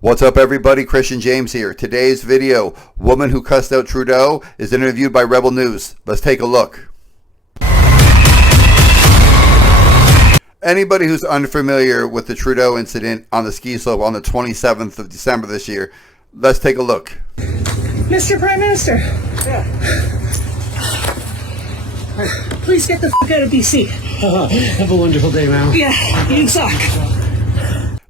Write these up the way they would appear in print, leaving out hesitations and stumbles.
What's up, everybody? Christian James here. Today's video, woman who cussed out Trudeau is interviewed by Rebel News. Let's take a look. Anybody who's unfamiliar with the Trudeau incident on the ski slope on the 27th of December this year, let's take a look. Mr. Prime Minister, please get the fuck out of BC. Have a wonderful day, ma'am. Yeah, you suck.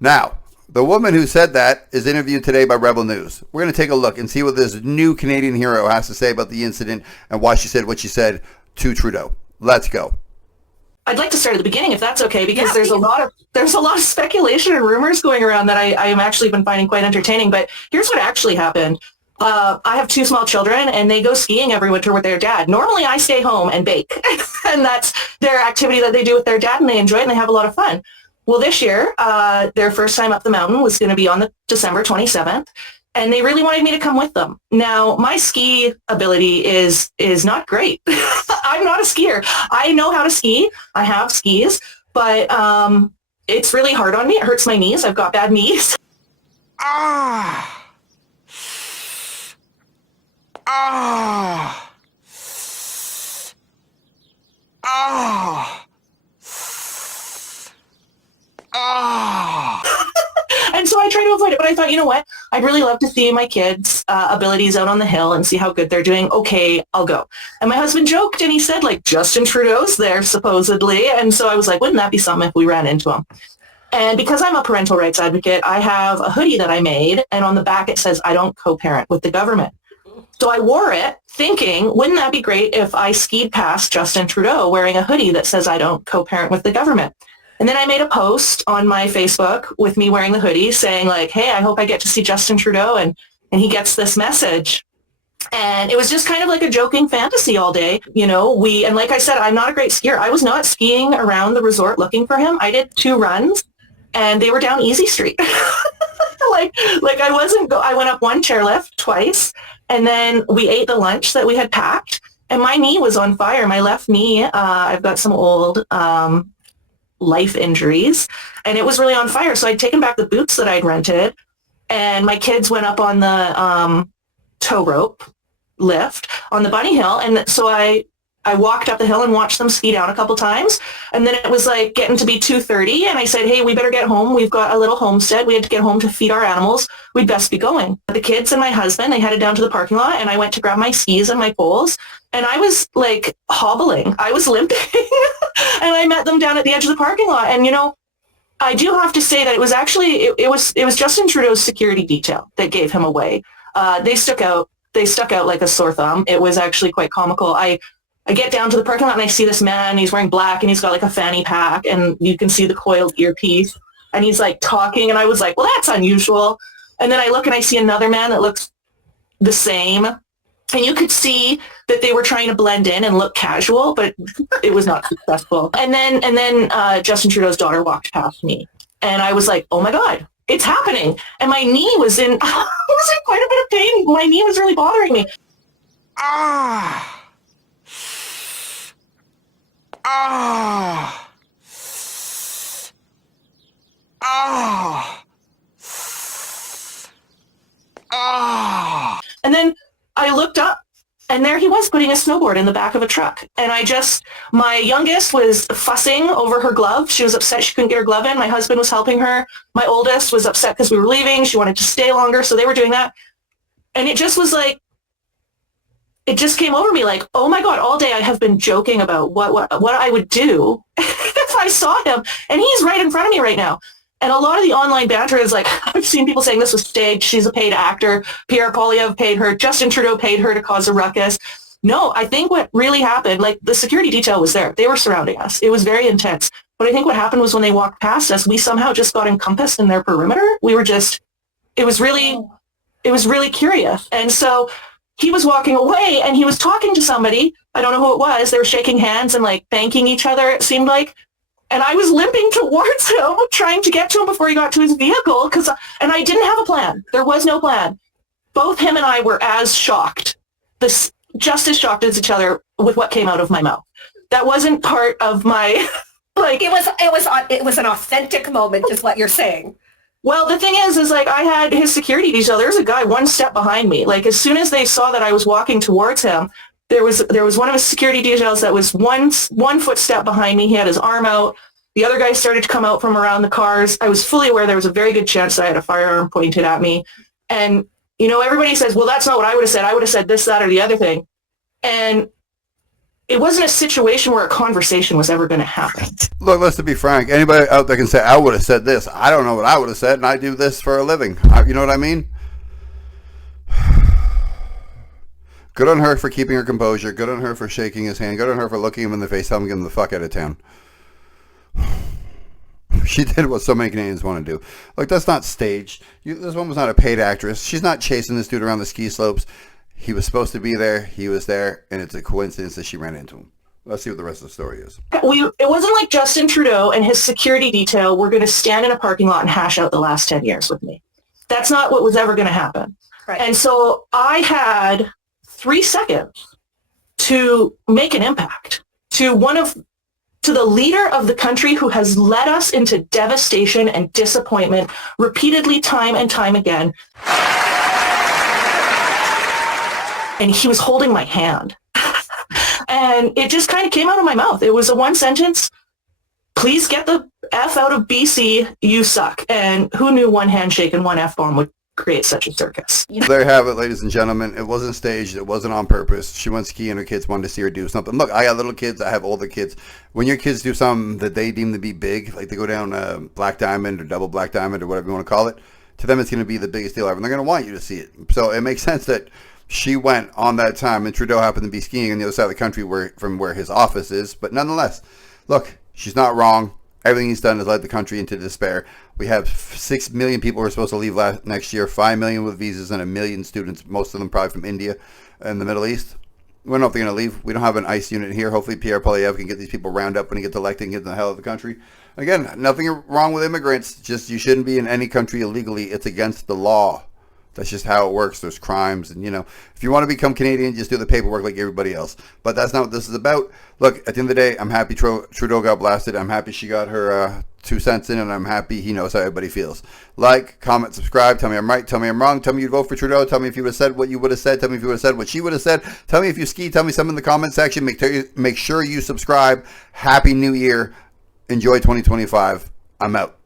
Now, the woman who said that is interviewed today by Rebel News. We're going to take a look and see what this new Canadian hero has to say about the incident and why she said what she said to Trudeau. Let's go. I'd like to start at the beginning, if that's okay, because there's a lot of speculation and rumors going around that I am actually been finding quite entertaining. But here's what actually happened. I have two small children, and they go skiing every winter with their dad. Normally, I stay home and bake, and that's their activity that they do with their dad, and they enjoy it, and they have a lot of fun. Well, this year, their first time up the mountain was going to be on the December 27th, and they really wanted me to come with them. Now, my ski ability is not great. I'm not a skier. I know how to ski. I have skis, but it's really hard on me. It hurts my knees. I've got bad knees. Ah! Ah! Ah! Ah! And so I try to avoid it, but I thought, you know what? I'd really love to see my kids' abilities out on the hill and see how good they're doing. Okay, I'll go. And my husband joked and he said, like, Justin Trudeau's there, supposedly. And so I was like, wouldn't that be something if we ran into him? And because I'm a parental rights advocate, I have a hoodie that I made, and on the back it says, I don't co-parent with the government. So I wore it thinking, wouldn't that be great if I skied past Justin Trudeau wearing a hoodie that says I don't co-parent with the government? And then I made a post on my Facebook with me wearing the hoodie saying, like, hey, I hope I get to see Justin Trudeau and he gets this message. And it was just kind of like a joking fantasy all day. You know, and like I said, I'm not a great skier. I was not skiing around the resort looking for him. I did 2 runs and they were down Easy Street. I went up one chairlift twice, and then we ate the lunch that we had packed, and my knee was on fire. My left knee, I've got some old life injuries, and it was really on fire. So I'd taken back the boots that I'd rented, and my kids went up on the tow rope lift on the bunny hill, and so I walked up the hill and watched them ski down a couple times, and then it was like getting to be 2:30, and I said, hey, we better get home. We've got a little homestead. We had to get home to feed our animals. We'd best be going. The kids and my husband, they headed down to the parking lot, and I went to grab my skis and my poles, and I was like hobbling. I was limping, and I met them down at the edge of the parking lot. And, you know, I do have to say that it was actually, it was Justin Trudeau's security detail that gave him away. They stuck out like a sore thumb. It was actually quite comical. I get down to the parking lot and I see this man, he's wearing black and he's got like a fanny pack and you can see the coiled earpiece and he's like talking, and I was like, well, that's unusual. And then I look and I see another man that looks the same, and you could see that they were trying to blend in and look casual, but it was not successful. And then Justin Trudeau's daughter walked past me and I was like, oh my God, it's happening. And my knee was in, I was in quite a bit of pain. My knee was really bothering me. Ah! Ah! Ah! Ah! And then I looked up, and there he was putting a snowboard in the back of a truck. And my youngest was fussing over her glove. She was upset she couldn't get her glove in. My husband was helping her. My oldest was upset because we were leaving. She wanted to stay longer, so they were doing that. And it just was like, it just came over me like, oh my God, all day I have been joking about what I would do if I saw him. And he's right in front of me right now. And a lot of the online banter is like, I've seen people saying this was staged. She's a paid actor. Pierre Poilievre paid her. Justin Trudeau paid her to cause a ruckus. No, I think what really happened, like the security detail was there. They were surrounding us. It was very intense. But I think what happened was when they walked past us, we somehow just got encompassed in their perimeter. It was really curious. And so he was walking away and he was talking to somebody. I don't know who it was. They were shaking hands and like thanking each other, it seemed like. And I was limping towards him, trying to get to him before he got to his vehicle. And I didn't have a plan. There was no plan. Both him and I were as shocked, just as shocked as each other with what came out of my mouth. That wasn't part of my, It was an authentic moment, is what you're saying. Well, the thing is like I had his security detail. There's a guy one step behind me. Like as soon as they saw that I was walking towards him, there was one of his security details that was one footstep behind me. He had his arm out. The other guy started to come out from around the cars. I was fully aware there was a very good chance that I had a firearm pointed at me. And, everybody says, well, that's not what I would have said. I would have said this, that, or the other thing. And it wasn't a situation where a conversation was ever going to happen. Look, let's be frank. Anybody out there can say, I would have said this. I don't know what I would have said, and I do this for a living. You know what I mean? Good on her for keeping her composure. Good on her for shaking his hand. Good on her for looking him in the face, telling him the fuck out of town. She did what so many Canadians want to do. Look, that's not staged. This woman was not a paid actress. She's not chasing this dude around the ski slopes. He was supposed to be there. He was there, and it's a coincidence that she ran into him. Let's see what the rest of the story is. It wasn't like Justin Trudeau and his security detail were going to stand in a parking lot and hash out the last 10 years with me. That's not what was ever going to happen. Right. And so I had 3 seconds to make an impact to the leader of the country who has led us into devastation and disappointment repeatedly, time and time again. And he was holding my hand. And it just kind of came out of my mouth. It was a one sentence, please get the F out of BC, you suck. And who knew one handshake and one F-bomb would create such a circus? There you have it, ladies and gentlemen. It wasn't staged. It wasn't on purpose. She went skiing. Her kids wanted to see her do something. Look, I got little kids. I have older kids. When your kids do something that they deem to be big, like they go down Black Diamond or Double Black Diamond or whatever you want to call it, to them it's going to be the biggest deal ever. And they're going to want you to see it. So it makes sense that she went on that time, and Trudeau happened to be skiing on the other side of the country from where his office is. But nonetheless, look, she's not wrong. Everything he's done has led the country into despair. We have 6 million people who are supposed to leave next year, 5 million with visas, and 1 million students, most of them probably from India and the Middle East. We don't know if they're going to leave. We don't have an ICE unit here. Hopefully Pierre Poilievre can get these people round up when he gets elected and get them the hell out of the country. Again, nothing wrong with immigrants. Just you shouldn't be in any country illegally. It's against the law. That's just how it works. There's crimes. And, if you want to become Canadian, just do the paperwork like everybody else. But that's not what this is about. Look, at the end of the day, I'm happy Trudeau got blasted. I'm happy she got her 2 cents in, and I'm happy he knows how everybody feels. Like, comment, subscribe. Tell me I'm right. Tell me I'm wrong. Tell me you'd vote for Trudeau. Tell me if you would have said what you would have said. Tell me if you would have said what she would have said. Tell me if you ski. Tell me something in the comment section. Make sure you subscribe. Happy New Year. Enjoy 2025. I'm out.